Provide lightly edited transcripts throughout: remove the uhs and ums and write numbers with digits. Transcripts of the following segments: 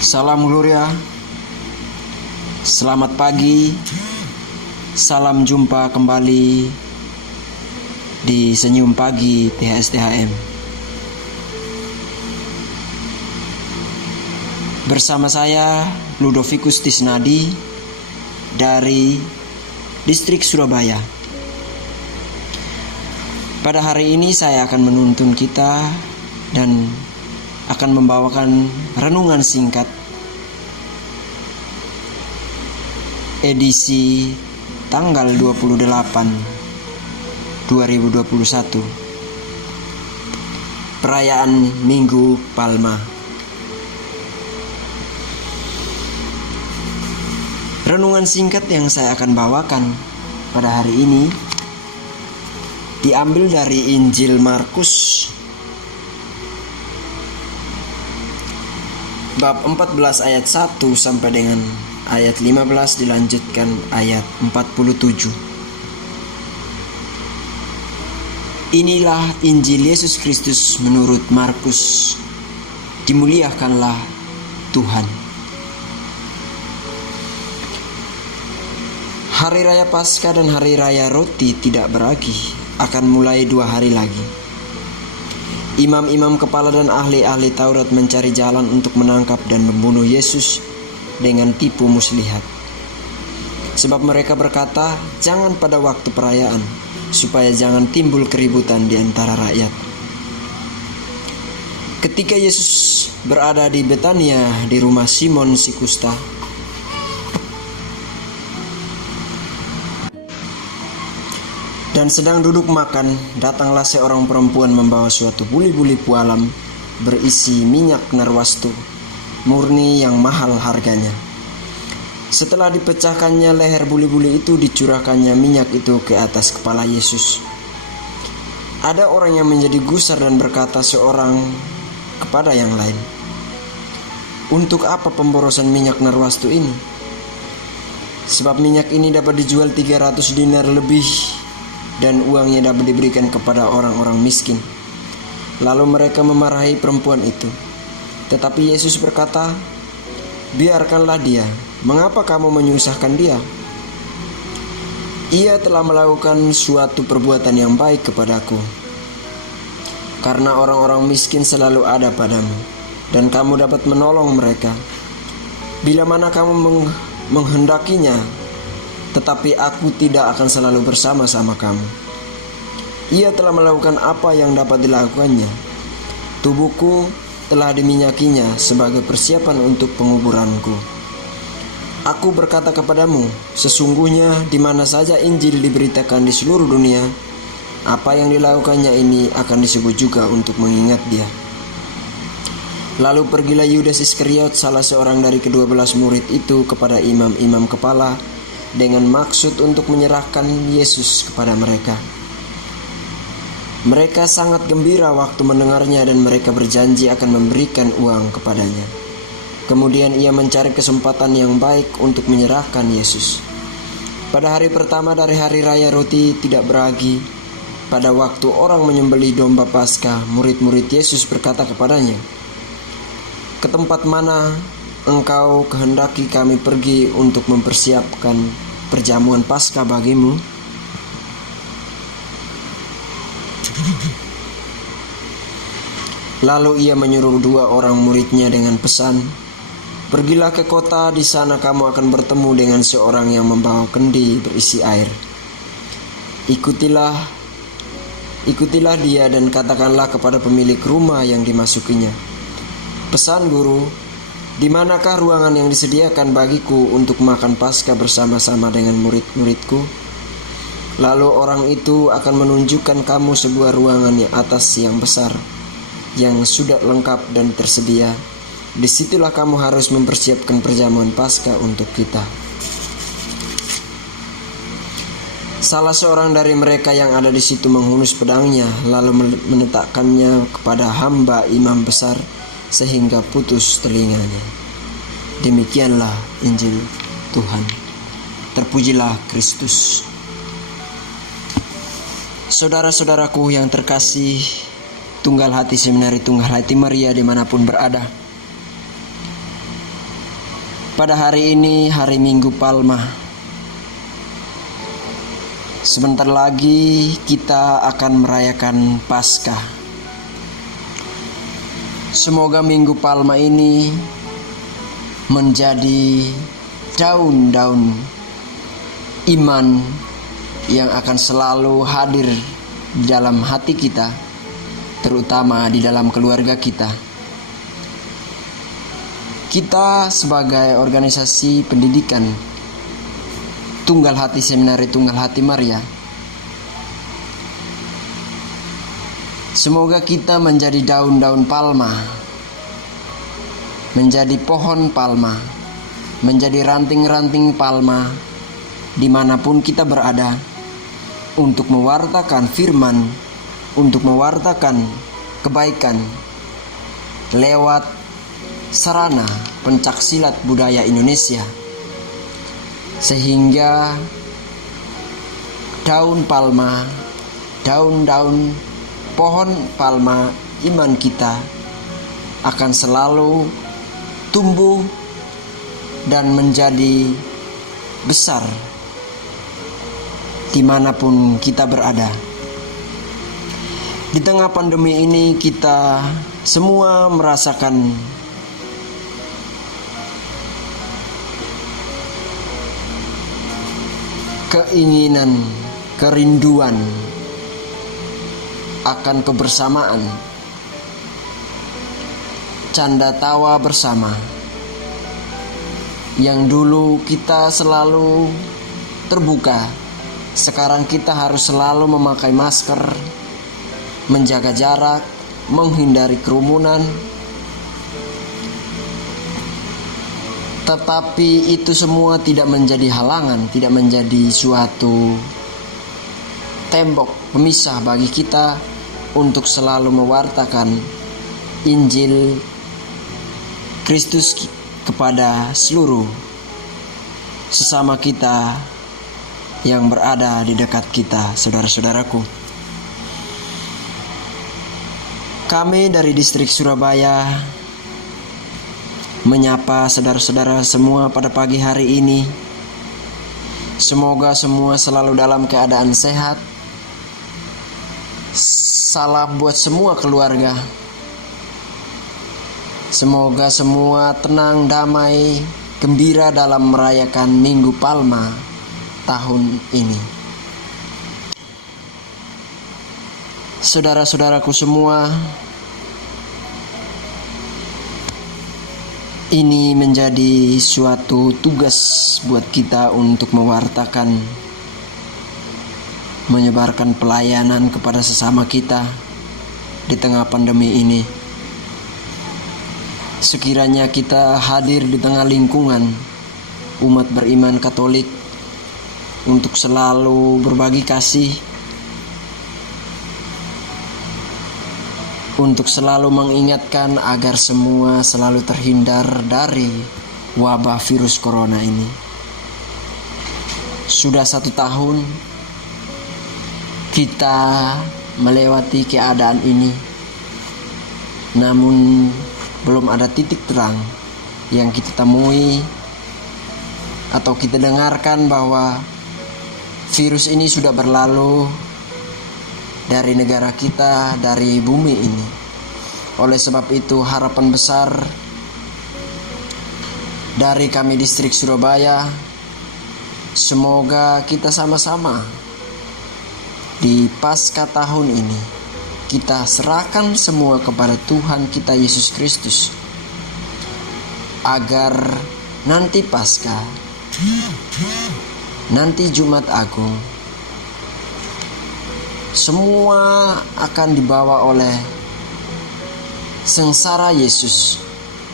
Salam Gloria, selamat pagi, salam jumpa kembali di Senyum Pagi THSTHM. Bersama saya Ludovicus Tisnadi dari Distrik Surabaya. Pada hari ini saya akan menuntun kita dan akan membawakan renungan singkat edisi tanggal 28 2021, perayaan Minggu Palma. Renungan singkat yang saya akan bawakan pada hari ini diambil dari Injil Markus bab 14 ayat 1 sampai dengan ayat 15, dilanjutkan ayat 47. Inilah Injil Yesus Kristus menurut Markus. Dimuliakanlah Tuhan. Hari Raya Paskah dan Hari Raya Roti Tidak Beragi akan mulai 2 hari lagi. Imam-imam kepala dan ahli-ahli Taurat mencari jalan untuk menangkap dan membunuh Yesus dengan tipu muslihat. Sebab mereka berkata, jangan pada waktu perayaan, supaya jangan timbul keributan di antara rakyat. Ketika Yesus berada di Betania di rumah Simon si kusta, dan sedang duduk makan, datanglah seorang perempuan membawa suatu buli-buli pualam berisi minyak narwastu murni yang mahal harganya. Setelah dipecahkannya leher buli-buli itu, dicurahkannya minyak itu ke atas kepala Yesus. Ada orang yang menjadi gusar dan berkata seorang kepada yang lain, untuk apa pemborosan minyak narwastu ini? Sebab minyak ini dapat dijual 300 dinar lebih, dan uangnya dapat diberikan kepada orang-orang miskin. Lalu mereka memarahi perempuan itu. Tetapi Yesus berkata, biarkanlah dia. Mengapa kamu menyusahkan dia? Ia telah melakukan suatu perbuatan yang baik kepadaku. Karena orang-orang miskin selalu ada padamu, dan kamu dapat menolong mereka bila mana kamu menghendakinya. Tetapi aku tidak akan selalu bersama-sama kamu. Ia telah melakukan apa yang dapat dilakukannya. Tubuhku telah diminyakinya sebagai persiapan untuk penguburanku. Aku berkata kepadamu, sesungguhnya di mana saja Injil diberitakan di seluruh dunia, apa yang dilakukannya ini akan disebut juga untuk mengingat dia. Lalu pergilah Yudas Iskariot, salah seorang dari ke-12 murid itu, kepada imam-imam kepala dengan maksud untuk menyerahkan Yesus kepada mereka. Mereka sangat gembira waktu mendengarnya dan mereka berjanji akan memberikan uang kepadanya. Kemudian ia mencari kesempatan yang baik untuk menyerahkan Yesus. Pada hari pertama dari Hari Raya Roti Tidak Beragi, pada waktu orang menyembelih domba Paskah, murid-murid Yesus berkata kepadanya, ke tempat mana engkau kehendaki kami pergi untuk mempersiapkan perjamuan Paskah bagimu? Lalu ia menyuruh 2 orang muridnya dengan pesan, pergilah ke kota, di sana kamu akan bertemu dengan seorang yang membawa kendi berisi air. Ikutilah dia dan katakanlah kepada pemilik rumah yang dimasukinya, pesan guru, di manakah ruangan yang disediakan bagiku untuk makan Paskah bersama-sama dengan murid-muridku? Lalu orang itu akan menunjukkan kamu sebuah ruangan yang atas yang besar, yang sudah lengkap dan tersedia. Disitulah kamu harus mempersiapkan perjamuan Paskah untuk kita. Salah seorang dari mereka yang ada di situ menghunus pedangnya, lalu meletakkannya kepada hamba imam besar, sehingga putus telinganya. Demikianlah Injil Tuhan. Terpujilah Kristus. Saudara-saudaraku yang terkasih, Tunggal Hati Seminari Tunggal Hati Maria dimanapun berada, Pada hari ini, hari Minggu Palma, sebentar lagi kita akan merayakan Paskah. Semoga Minggu Palma ini menjadi daun-daun iman yang akan selalu hadir di dalam hati kita, terutama di dalam keluarga kita. Kita sebagai organisasi pendidikan Tunggal Hati Seminari Tunggal Hati Maria, semoga kita menjadi daun-daun palma, menjadi pohon palma, menjadi ranting-ranting palma dimanapun kita berada, untuk mewartakan firman, untuk mewartakan kebaikan lewat sarana pencaksilat budaya Indonesia, sehingga daun palma, daun-daun pohon palma iman kita akan selalu tumbuh dan menjadi besar dimanapun kita berada. Di tengah pandemi ini kita semua merasakan keinginan, kerinduan akan kebersamaan, canda tawa bersama. Yang dulu kita selalu terbuka, sekarang kita harus selalu memakai masker, menjaga jarak, menghindari kerumunan. Tetapi itu semua tidak menjadi halangan, tidak menjadi suatu tembok pemisah bagi kita untuk selalu mewartakan Injil Kristus kepada seluruh sesama kita yang berada di dekat kita, saudara-saudaraku. Kami dari distrik Surabaya menyapa saudara-saudara semua pada pagi hari ini. Semoga semua selalu dalam keadaan sehat. Salam buat semua keluarga. Semoga semua tenang, damai, gembira dalam merayakan Minggu Palma tahun ini. Saudara-saudaraku semua, ini menjadi suatu tugas buat kita untuk mewartakan, menyebarkan pelayanan kepada sesama kita di tengah pandemi ini. Sekiranya kita hadir di tengah lingkungan umat beriman Katolik untuk selalu berbagi kasih, untuk selalu mengingatkan agar semua selalu terhindar dari wabah virus corona ini. Sudah 1 tahun kita melewati keadaan ini, namun belum ada titik terang yang kita temui atau kita dengarkan bahwa virus ini sudah berlalu dari negara kita, dari bumi ini. Oleh sebab itu, harapan besar dari kami distrik Surabaya, semoga kita sama-sama di Paskah tahun ini kita serahkan semua kepada Tuhan kita Yesus Kristus, agar nanti Paskah, nanti Jumat Agung, semua akan dibawa oleh sengsara Yesus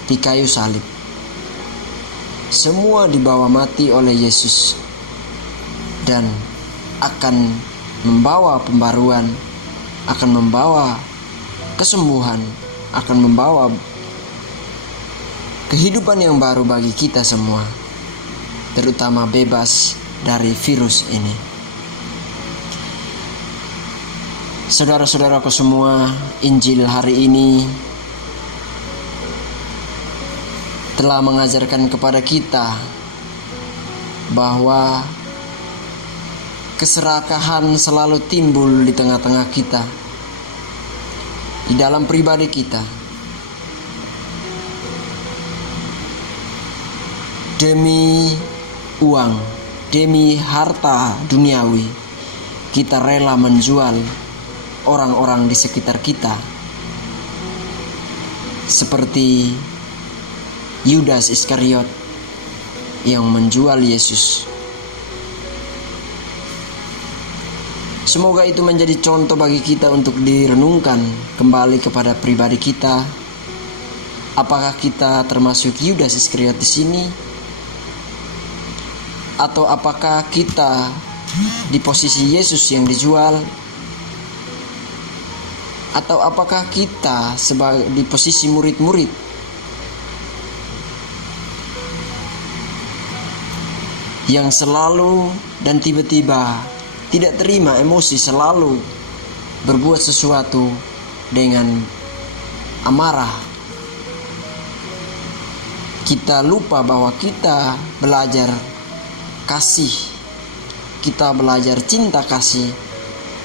di kayu salib. Semua dibawa mati oleh Yesus dan akan membawa pembaruan, akan membawa kesembuhan, akan membawa kehidupan yang baru bagi kita semua, terutama bebas dari virus ini. Saudara-saudaraku semua, Injil hari ini telah mengajarkan kepada kita bahwa keserakahan selalu timbul di tengah-tengah kita, di dalam pribadi kita. Demi uang, demi harta duniawi, kita rela menjual orang-orang di sekitar kita. Seperti Yudas Iskariot yang menjual Yesus. Semoga itu menjadi contoh bagi kita untuk direnungkan kembali kepada pribadi kita. Apakah kita termasuk Yudas Iskariot di sini? Atau apakah kita di posisi Yesus yang dijual? Atau apakah kita di posisi murid-murid yang selalu dan tiba-tiba tidak terima emosi, selalu berbuat sesuatu dengan amarah? Kita lupa bahwa kita belajar kasih, kita belajar cinta kasih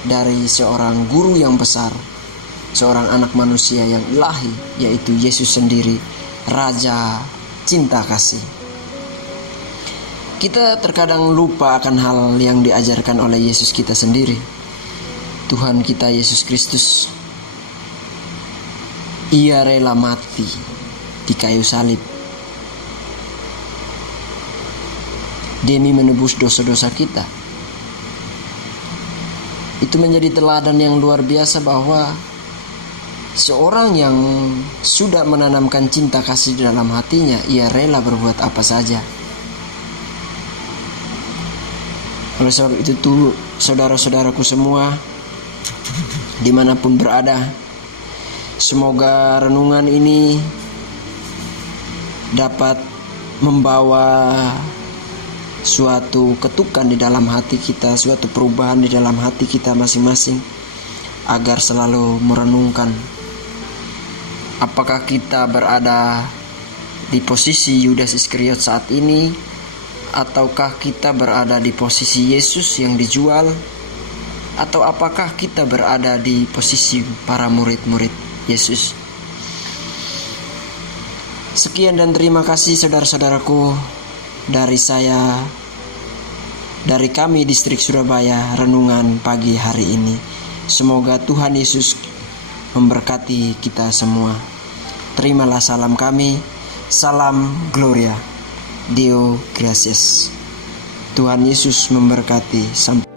dari seorang guru yang besar, seorang anak manusia yang ilahi, yaitu Yesus sendiri, Raja cinta kasih. Kita terkadang lupa akan hal yang diajarkan oleh Yesus kita sendiri, Tuhan kita Yesus Kristus. Ia rela mati di kayu salib demi menebus dosa-dosa kita. Itu menjadi teladan yang luar biasa bahwa seorang yang sudah menanamkan cinta kasih di dalam hatinya, ia rela berbuat apa saja. Oleh sebab itu tuh, saudara-saudaraku semua, dimanapun berada, semoga renungan ini dapat membawa suatu ketukan di dalam hati kita, suatu perubahan di dalam hati kita masing-masing, agar selalu merenungkan apakah kita berada di posisi Yudas Iskariot saat ini, ataukah kita berada di posisi Yesus yang dijual, atau apakah kita berada di posisi para murid-murid Yesus. Sekian dan terima kasih saudara-saudaraku dari saya, dari kami distrik Surabaya, renungan pagi hari ini. Semoga Tuhan Yesus memberkati kita semua. Terimalah salam kami, salam Gloria, Deo Gracias. Tuhan Yesus memberkati. Sampai